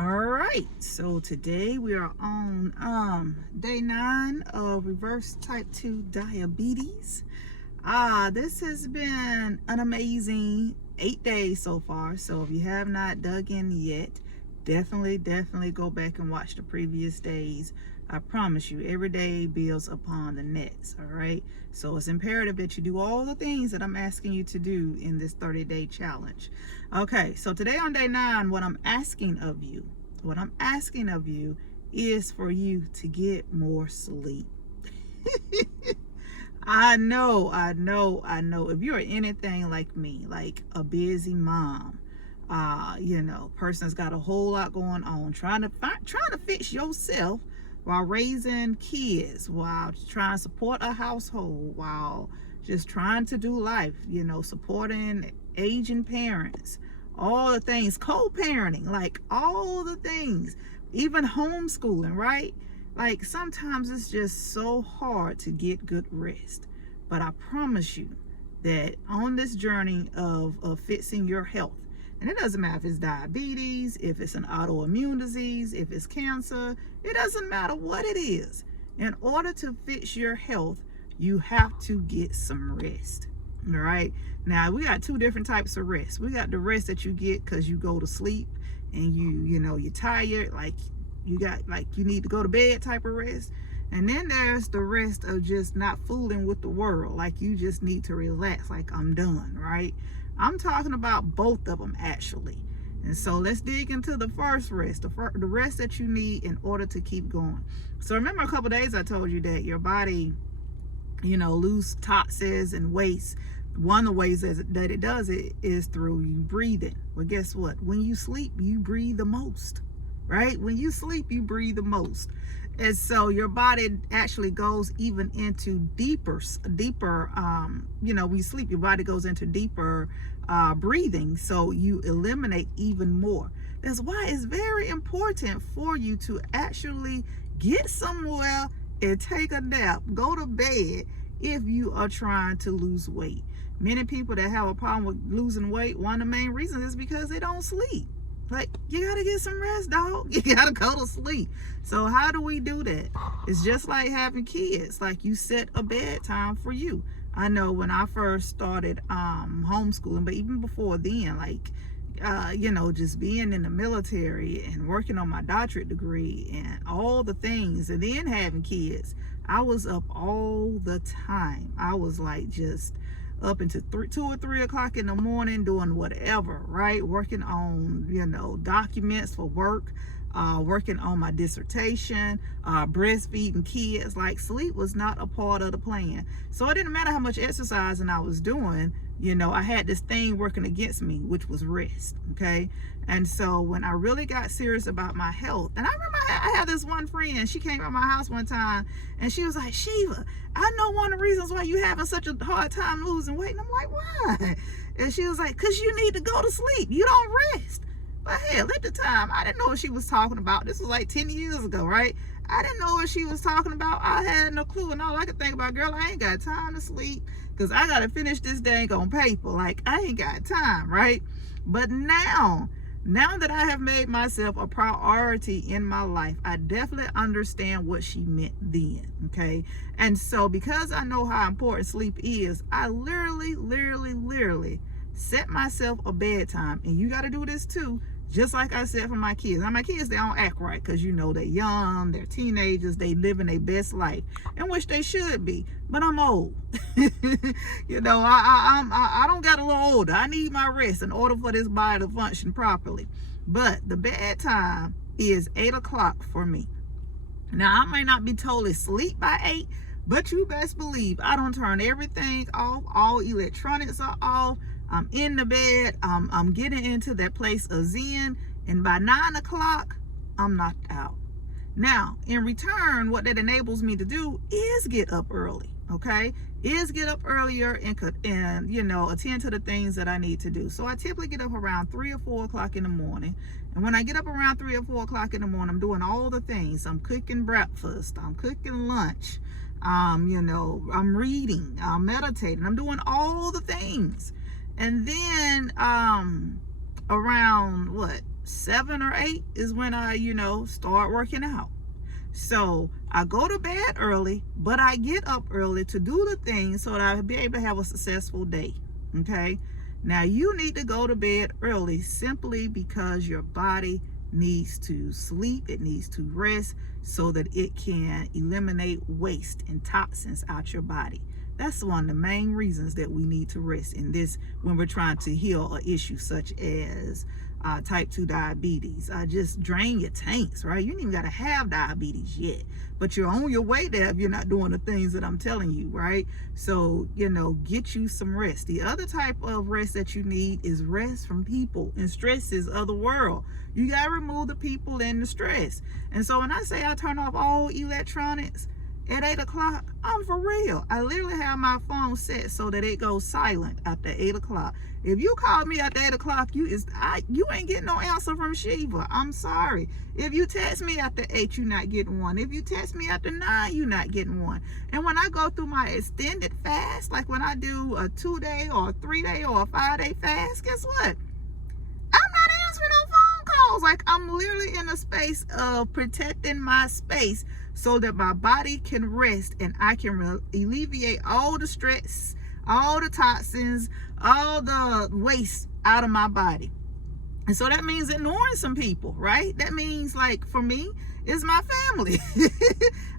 All right, so today we are on day 9 of reverse type 2 diabetes. This has been an amazing 8 days so far. So if you have not dug in yet, definitely go back and watch the previous days. I promise you, every day builds upon the next. All right, so it's imperative that you do all the things that I'm asking you to do in this 30-day challenge. Okay, so today on day 9, what I'm asking of you is for you to get more sleep. I know. If you're anything like me, like a busy mom, person's got a whole lot going on, trying to fix yourself while raising kids, while trying to support a household, while just trying to do life, supporting aging parents, all the things, co-parenting, like all the things, even homeschooling, right? Like sometimes it's just so hard to get good rest. But I promise you that on this journey of fixing your health, and it doesn't matter if it's diabetes, if it's an autoimmune disease, if it's cancer, it doesn't matter what it is. In order to fix your health, you have to get some rest. All right. Now we got two different types of rest. We got the rest that you get because you go to sleep and you're tired, like you need to go to bed type of rest. And then there's the rest of just not fooling with the world, like you just need to relax, like I'm done, right? I'm talking about both of them actually. And so let's dig into the first rest, the rest that you need in order to keep going. So remember a couple days I told you that your body, lose toxins and waste. One of the ways that it does it is through you breathing. Well, guess what? When you sleep, you breathe the most, right? When you sleep, you breathe the most. And so your body actually goes even into deeper, when you sleep, your body goes into deeper breathing. So you eliminate even more. That's why it's very important for you to actually get somewhere and take a nap, go to bed if you are trying to lose weight. Many people that have a problem with losing weight, one of the main reasons is because they don't sleep. Like, you gotta get some rest, dog. You gotta go to sleep. So how do we do that? It's just like having kids. Like, you set a bedtime for you. I know when I first started homeschooling, but even before then, like, just being in the military and working on my doctorate degree and all the things, and then having kids, I was up all the time. I was like just up into 2 or 3 o'clock in the morning doing whatever, right? Working on, documents for work, working on my dissertation, breastfeeding kids. Like, sleep was not a part of the plan. So it didn't matter how much exercising I was doing, I had this thing working against me, which was rest, okay? And so when I really got serious about my health, and I remember I had this one friend, she came to my house one time, and she was like, Shiva, I know one of the reasons why you having such a hard time losing weight. And I'm like, why? And she was like, because you need to go to sleep. You don't rest. But hell, at the time, I didn't know what she was talking about. This was like 10 years ago, right? I didn't know what she was talking about. I had no clue. And all I could think about, girl, I ain't got time to sleep because I got to finish this dang on paper. Like, I ain't got time, right? But now that I have made myself a priority in my life, I definitely understand what she meant then, okay? And so because I know how important sleep is, I literally set myself a bedtime. And you got to do this too, just like I said for my kids. Now, my kids, they don't act right because, they're young, they're teenagers, they living their best life, in which they should be. But I'm old. I don't got a little older. I need my rest in order for this body to function properly. But the bedtime is 8 o'clock for me. Now, I may not be totally asleep by 8, but you best believe I don't turn everything off. All electronics are off. I'm in the bed. I'm getting into that place of zen. And by 9 o'clock, I'm knocked out. Now, in return, what that enables me to do is get up early, okay? Is get up earlier and attend to the things that I need to do. So I typically get up around 3 or 4 o'clock in the morning. And when I get up around 3 or 4 o'clock in the morning, I'm doing all the things. I'm cooking breakfast. I'm cooking lunch. I'm reading. I'm meditating. I'm doing all the things. And then around 7 or 8 is when I, start working out. So I go to bed early, but I get up early to do the things so that I'll be able to have a successful day. Okay. Now you need to go to bed early simply because your body needs to sleep. It needs to rest so that it can eliminate waste and toxins out your body. That's one of the main reasons that we need to rest in this when we're trying to heal an issue such as type 2 diabetes. Just drain your tanks, right? You ain't even got to have diabetes yet, but you're on your way there if you're not doing the things that I'm telling you, right? So, get you some rest. The other type of rest that you need is rest from people and stresses of the world. You got to remove the people and the stress. And so when I say I turn off all electronics at 8 o'clock, I'm for real. I literally have my phone set so that it goes silent after 8 o'clock. If you call me after 8 o'clock, you ain't getting no answer from Shiva. I'm sorry. If you text me after 8, you're not getting one. If you text me after 9, you're not getting one. And when I go through my extended fast, like when I do a 2-day or a 3-day or a 5-day fast, guess what? I'm not answering no phone calls. Like, I'm literally in a space of protecting my space so that my body can rest and I can alleviate all the stress, all the toxins, all the waste out of my body. And so that means ignoring some people, right? That means, like, for me, it's my family.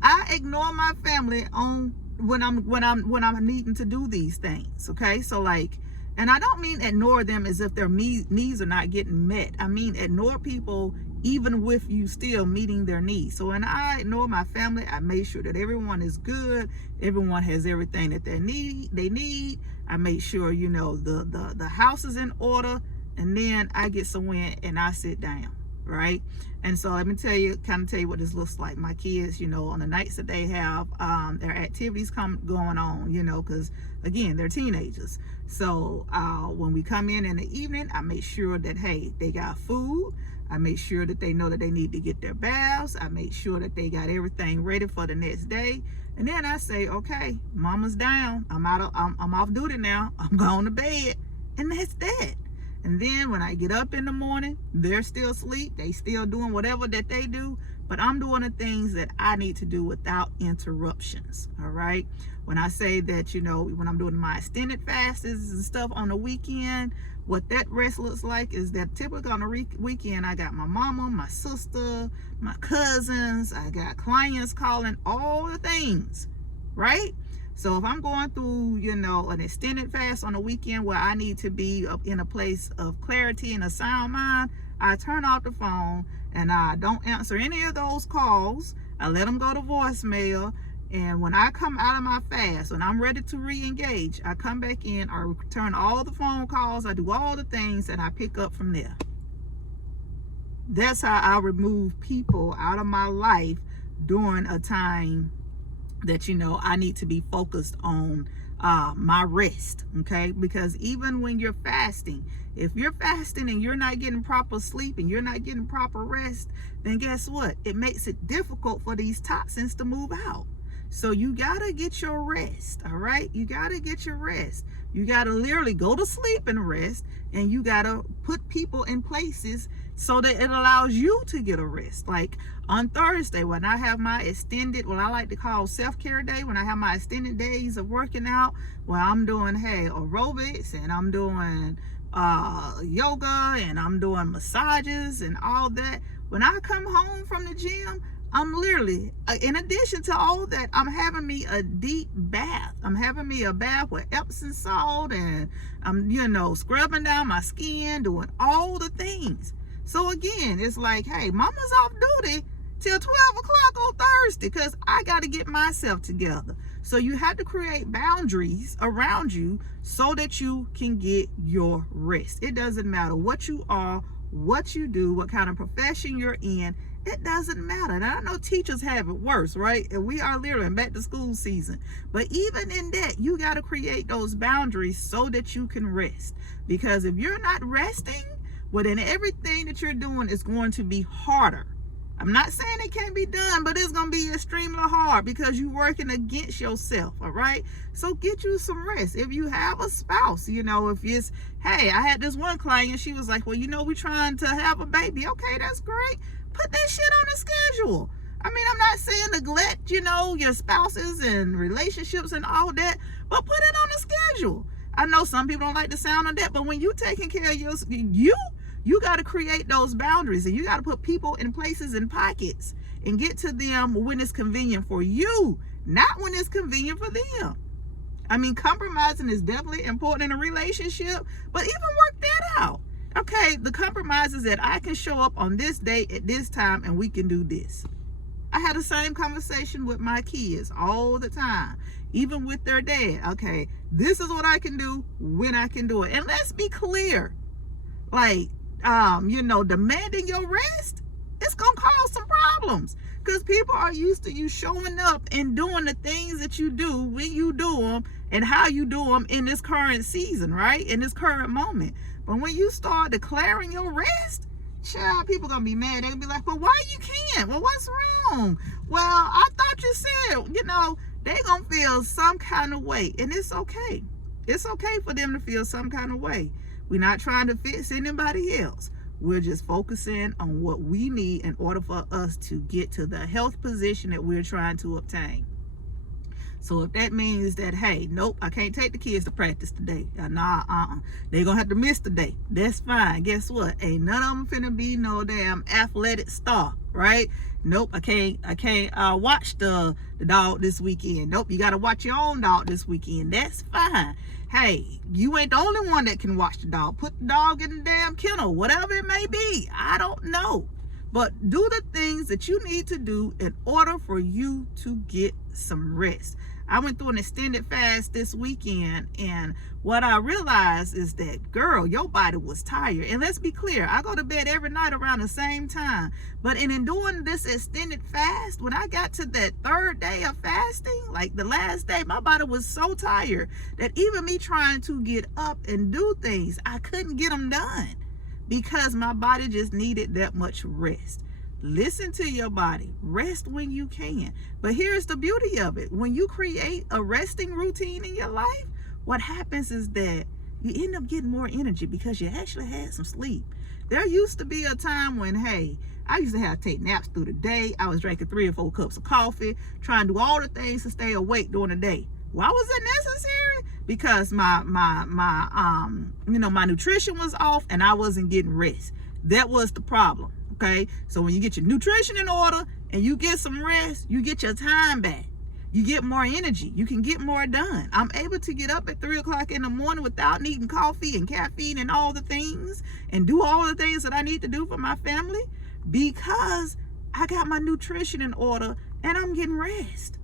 I ignore my family on when I'm needing to do these things. Okay, so like, and I don't mean ignore them as if their needs are not getting met. I mean ignore people even with you still meeting their needs. So when I ignore my family, I make sure that everyone is good, everyone has everything that they need. I make sure, the house is in order, and then I get somewhere and I sit down, right? And so let me tell you what this looks like. My kids, on the nights that they have their activities going on, because again, they're teenagers. So when we come in the evening, I make sure that, hey, they got food. I make sure that they know that they need to get their baths. I make sure that they got everything ready for the next day. And then I say, okay, mama's down. I'm off duty now. I'm going to bed. And that's that. And then when I get up in the morning, they're still asleep. They still doing whatever that they do. But I'm doing the things that I need to do without interruptions. All right. When I say that, when I'm doing my extended fasts and stuff on the weekend, what that rest looks like is that typically on the weekend, I got my mama, my sister, my cousins, I got clients calling, all the things, right? So if I'm going through, an extended fast on the weekend where I need to be in a place of clarity and a sound mind, I turn off the phone and I don't answer any of those calls. I let them go to voicemail. And when I come out of my fast, when I'm ready to re-engage, I come back in, I return all the phone calls, I do all the things, and I pick up from there. That's how I remove people out of my life during a time that, I need to be focused on my rest, okay? Because even when you're fasting, if you're fasting and you're not getting proper sleep and you're not getting proper rest, then guess what? It makes it difficult for these toxins to move out. So you gotta get your rest, all right? You gotta get your rest. You gotta literally go to sleep and rest, and you gotta put people in places so that it allows you to get a rest. Like on Thursday, when I have my extended, what I like to call self-care day, when I have my extended days of working out, where I'm doing, aerobics, and I'm doing yoga, and I'm doing massages and all that. When I come home from the gym, I'm literally, in addition to all that, I'm having me a deep bath. I'm having me a bath with Epsom salt, and I'm, scrubbing down my skin, doing all the things. So again, it's like, hey, mama's off duty till 12 o'clock on Thursday because I got to get myself together. So you have to create boundaries around you so that you can get your rest. It doesn't matter what you are, what you do, what kind of profession you're in. It doesn't matter. And I know teachers have it worse, right? And we are literally back to school season. But even in that, you got to create those boundaries so that you can rest. Because if you're not resting, well, then everything that you're doing is going to be harder. I'm not saying it can't be done, but it's going to be extremely hard because you're working against yourself, all right? So get you some rest. If you have a spouse, if it's, hey, I had this one client, she was like, well, we're trying to have a baby. Okay, that's great. Put that shit on the schedule. I mean, I'm not saying neglect, your spouses and relationships and all that, but put it on the schedule. I know some people don't like the sound of that, but when you taking care of you got to create those boundaries, and you got to put people in places and pockets and get to them when it's convenient for you, not when it's convenient for them. I mean, compromising is definitely important in a relationship, but even work that out. Okay, the compromise is that I can show up on this day at this time and we can do this. I had the same conversation with my kids all the time, even with their dad. Okay, this is what I can do when I can do it. And let's be clear, like, demanding your rest, it's gonna cause some problems because people are used to you showing up and doing the things that you do when you do them and how you do them in this current season, right? In this current moment. But when you start declaring your rest, child, people gonna be mad. They're gonna be like, but why you can't? Well, what's wrong? Well, I thought you said, they gonna feel some kind of way, and it's okay. It's okay for them to feel some kind of way. We're not trying to fix anybody else. We're just focusing on what we need in order for us to get to the health position that we're trying to obtain. So if that means that, hey, nope, I can't take the kids to practice today. They're going to have to miss the day. That's fine. Guess what? Ain't none of them finna be no damn athletic star, right? Nope, I can't watch the dog this weekend. Nope, you got to watch your own dog this weekend. That's fine. Hey, you ain't the only one that can watch the dog. Put the dog in the damn kennel, whatever it may be. I don't know. But do the things that you need to do in order for you to get some rest. I went through an extended fast this weekend, and what I realized is that, girl, your body was tired. And let's be clear, I go to bed every night around the same time. But in doing this extended fast, when I got to that third day of fasting, like the last day, my body was so tired that even me trying to get up and do things, I couldn't get them done because my body just needed that much rest. Listen to your body. Rest when you can. But here's the beauty of it. When you create a resting routine in your life, what happens is that you end up getting more energy because you actually had some sleep. There used to be a time when, hey, I used to have to take naps through the day. I was drinking 3 or 4 cups of coffee, trying to do all the things to stay awake during the day. Why was it necessary? Because my nutrition was off and I wasn't getting rest. That was the problem. Okay, so when you get your nutrition in order and you get some rest, you get your time back. You get more energy. You can get more done. I'm able to get up at 3 o'clock in the morning without needing coffee and caffeine and all the things and do all the things that I need to do for my family because I got my nutrition in order and I'm getting rest.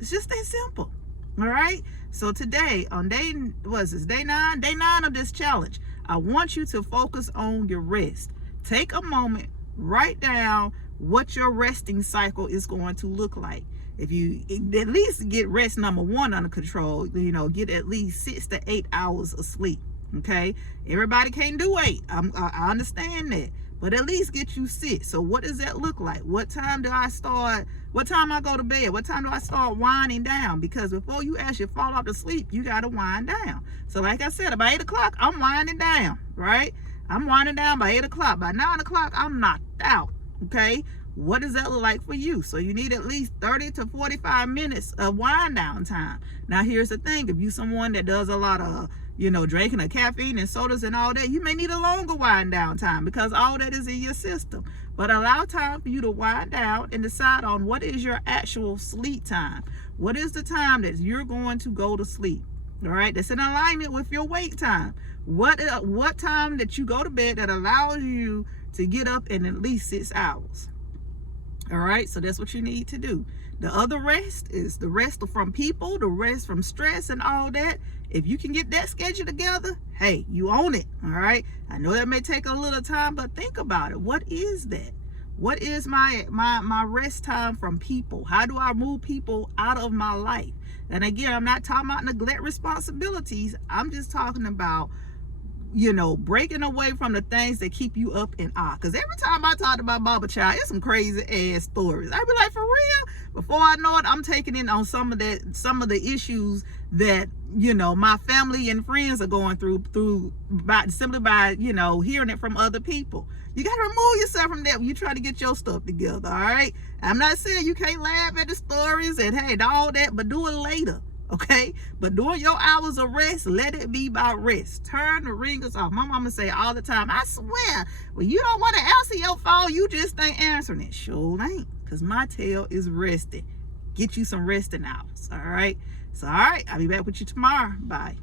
It's just that simple. All right. So today on day 9? Day 9 of this challenge, I want you to focus on your rest. Take a moment. Write down what your resting cycle is going to look like. If you at least get rest number 1 under control, get at least 6 to 8 hours of sleep. Okay, everybody can't do 8. I understand that, but at least get you 6. So what does that look like? What time do I start? What time I go to bed? What time do I start winding down? Because before you actually fall off to sleep, you got to wind down. So like I said, about 8 o'clock, I'm winding down, right? I'm winding down by 8 o'clock. By 9 o'clock, I'm knocked out. Okay? What does that look like for you? So you need at least 30 to 45 minutes of wind down time. Now, here's the thing. If you're someone that does a lot of, drinking of caffeine and sodas and all that, you may need a longer wind down time because all that is in your system. But allow time for you to wind down and decide on what is your actual sleep time. What is the time that you're going to go to sleep? All right? That's in alignment with your wake time. What time that you go to bed that allows you to get up in at least 6 hours. All right, so that's what you need to do. The other rest is the rest from people, the rest from stress and all that. If you can get that schedule together, hey, you own it. All right, I know that may take a little time, but think about it. What is that? What is my rest time from people? How do I move people out of my life? And again, I'm not talking about neglect responsibilities. I'm just talking about you know, breaking away from the things that keep you up in awe. Because every time I talk to my mama child, it's some crazy ass stories. I be like, for real? Before I know it, I'm taking in on some of the issues that, you know, my family and friends are going through simply by, you know, hearing it from other people. You got to remove yourself from that when you try to get your stuff together, all right? I'm not saying you can't laugh at the stories and, hey, all that, but do it later. Okay, but during your hours of rest, let it be about rest. Turn the ringers off. My mama say all the time, I swear, when you don't want to answer your phone, you just ain't answering it. Sure ain't, because my tail is resting. Get you some resting hours, all right? So, all right, I'll be back with you tomorrow. Bye.